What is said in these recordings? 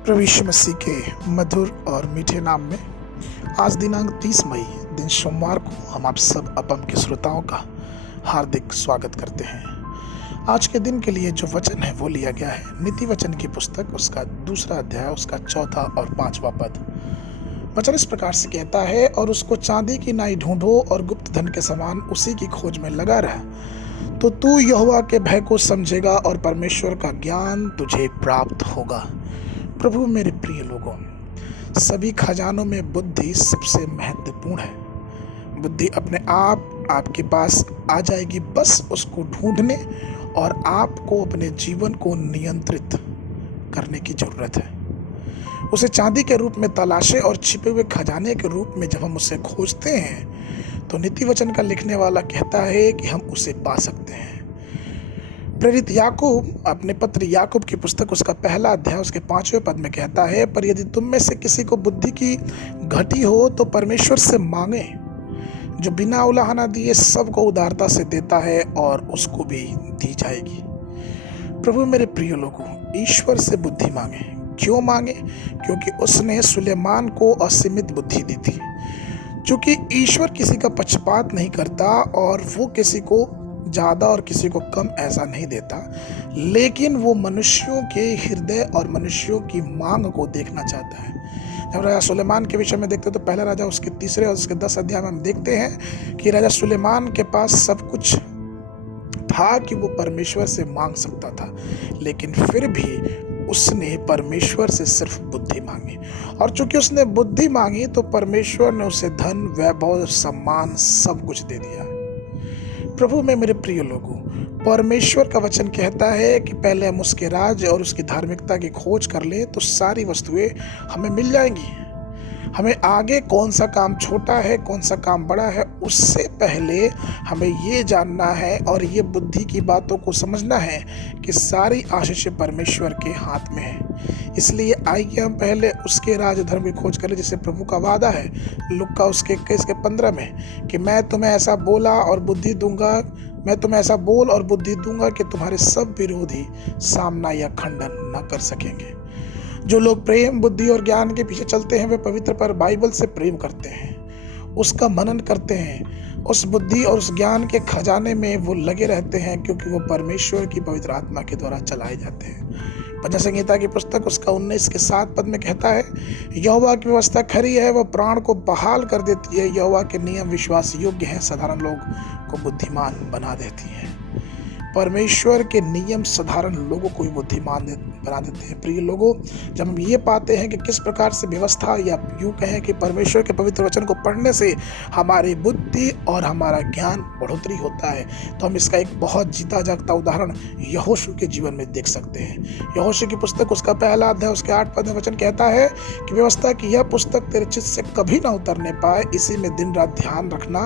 प्रभु यीशु मसीह के मधुर और मीठे नाम में आज दिनांक 30 मई दिन सोमवार को हम आप सब अपम के श्रोताओं का हार्दिक स्वागत करते हैं। आज के दिन के लिए जो वचन है वो लिया गया है नीति वचन की पुस्तक, उसका दूसरा अध्याय, उसका चौथा और पांचवा पद। वचन इस प्रकार से कहता है, और उसको चांदी की नाई ढूंढो और गुप्त धन के समान उसी की खोज में लगा रह, तो तू यहोवा के भय को समझेगा और परमेश्वर का ज्ञान तुझे प्राप्त होगा। प्रभु मेरे प्रिय लोगों, सभी खजानों में बुद्धि सबसे महत्वपूर्ण है। बुद्धि अपने आप आपके पास आ जाएगी, बस उसको ढूंढने और आपको अपने जीवन को नियंत्रित करने की जरूरत है। उसे चांदी के रूप में तलाशे और छिपे हुए खजाने के रूप में जब हम उसे खोजते हैं तो नीति वचन का लिखने वाला कहता है कि हम उसे पा सकते हैं। प्रेरित याकूब अपने पत्र याकूब की पुस्तक, उसका पहला अध्याय, उसके 5वें पद में कहता है, पर यदि तुम में से किसी को बुद्धि की घटी हो तो परमेश्वर से मांगे, जो बिना उलाहना दिए सबको उदारता से देता है और उसको भी दी जाएगी। प्रभु मेरे प्रिय लोगों, ईश्वर से बुद्धि मांगे। क्यों मांगे? क्योंकि उसने सुलेमान को असीमित बुद्धि दी थी। क्योंकि ईश्वर किसी का पक्षपात नहीं करता और वो किसी को ज्यादा और किसी को कम ऐसा नहीं देता, लेकिन वो मनुष्यों के हृदय और मनुष्यों की मांग को देखना चाहता है। जब राजा सुलेमान के विषय में देखते हैं तो पहला राजा उसके 3 और उसके 10 अध्याय में हम देखते हैं कि राजा सुलेमान के पास सब कुछ था कि वो परमेश्वर से मांग सकता था, लेकिन फिर भी उसने परमेश्वर से सिर्फ बुद्धि मांगी। और चूंकि उसने बुद्धि मांगी तो परमेश्वर ने उसे धन, वैभव, सम्मान सब कुछ दे दिया। प्रभु में मेरे प्रिय लोगों, परमेश्वर का वचन कहता है कि पहले हम उसके राज्य और उसकी धार्मिकता की खोज कर ले तो सारी वस्तुएं हमें मिल जाएंगी। हमें आगे कौन सा काम छोटा है, कौन सा काम बड़ा है, उससे पहले हमें ये जानना है और ये बुद्धि की बातों को समझना है कि सारी आशीषें परमेश्वर के हाथ में है। इसलिए आइए हम पहले उसके राज धर्म की खोज करें, जिसे प्रभु का वादा है लुक्का उसके 21:15 में कि मैं तुम्हें ऐसा बोला और बुद्धि दूंगा, मैं तुम्हें ऐसा बोल और बुद्धि दूंगा कि तुम्हारे सब विरोधी सामना या खंडन न कर सकेंगे। जो लोग प्रेम, बुद्धि और ज्ञान के पीछे चलते हैं वे पवित्र पर बाइबल से प्रेम करते हैं, उसका मनन करते हैं, उस बुद्धि और उस ज्ञान के खजाने में वो लगे रहते हैं, क्योंकि वो परमेश्वर की पवित्र आत्मा के द्वारा चलाए जाते हैं। भजन संहिता की पुस्तक, उसका 19 के 7 पद में कहता है, यहोवा की व्यवस्था खरी है, वह प्राण को बहाल कर देती है, यहोवा के नियम विश्वास योग्य हैं, साधारण लोग को बुद्धिमान बना देती है। परमेश्वर के नियम साधारण लोगों को भी बुद्धिमान बना देते हैं। प्रिय लोगों, जब हम ये पाते हैं कि किस प्रकार से व्यवस्था, या यूं कहें कि परमेश्वर के पवित्र वचन को पढ़ने से हमारी बुद्धि और हमारा ज्ञान बढ़ोतरी होता है, तो हम इसका एक बहुत जीता जागता उदाहरण यहोशू के जीवन में देख सकते हैं। यहोशू की पुस्तक, उसका पहला अध्याय, उसके 8 पद में वचन कहता है कि व्यवस्था की यह पुस्तक तेरे चित्त से कभी ना उतरने पाए, इसी में दिन रात ध्यान रखना,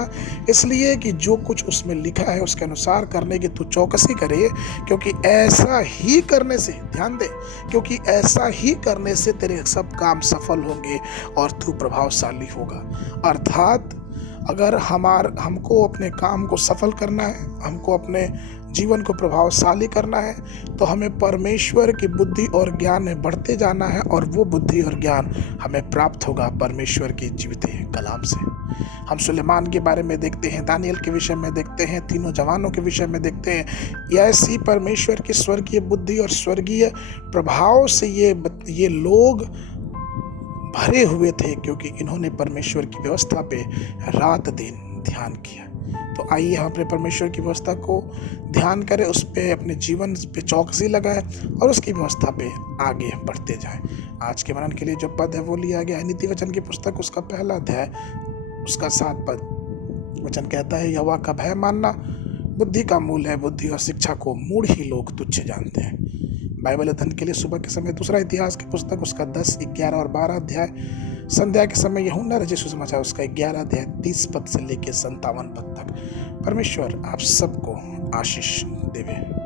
इसलिए कि जो कुछ उसमें लिखा है उसके अनुसार करने की तू चौकसी करे, क्योंकि ऐसा ही करने से, ध्यान दे, क्योंकि ऐसा ही करने से तेरे सब काम सफल होंगे और तू प्रभावशाली होगा। अर्थात अगर हमको अपने काम को सफल करना है, हमको अपने जीवन को प्रभावशाली करना है, तो हमें परमेश्वर की बुद्धि और ज्ञान में बढ़ते जाना है, और वो बुद्धि और ज्ञान हमें प्राप्त होगा परमेश्वर की जीवित कलाम से। हम सुलेमान के बारे में देखते हैं, दानियल के विषय में देखते हैं, तीनों जवानों के विषय में देखते हैं। ऐसी परमेश्वर की स्वर्गीय बुद्धि और स्वर्गीय प्रभाव से ये लोग भरे हुए थे, क्योंकि इन्होंने परमेश्वर की व्यवस्था पे रात दिन ध्यान किया। तो आइए हम अपने परमेश्वर की व्यवस्था को ध्यान करें, उस पे अपने जीवन पे चौकसी लगाएं और उसकी व्यवस्था पे आगे बढ़ते जाएं। आज के मनन के लिए जो पद है वो लिया गया है नीति वचन की पुस्तक, उसका पहला अध्याय, उसका 7 पद। वचन कहता है, यहोवा का भय मानना बुद्धि का मूल है, बुद्धि और शिक्षा को मूढ़ ही लोग तुच्छ जानते हैं। बाइबल अध्ययन के लिए सुबह के समय दूसरा इतिहास की पुस्तक, उसका 10, 11 और 12 अध्याय। संध्या के समय यूहन्ना रचित सुसमाचार, उसका 11 अध्याय 30 पद से लेकर 57 पद तक। परमेश्वर आप सबको आशीष देवे।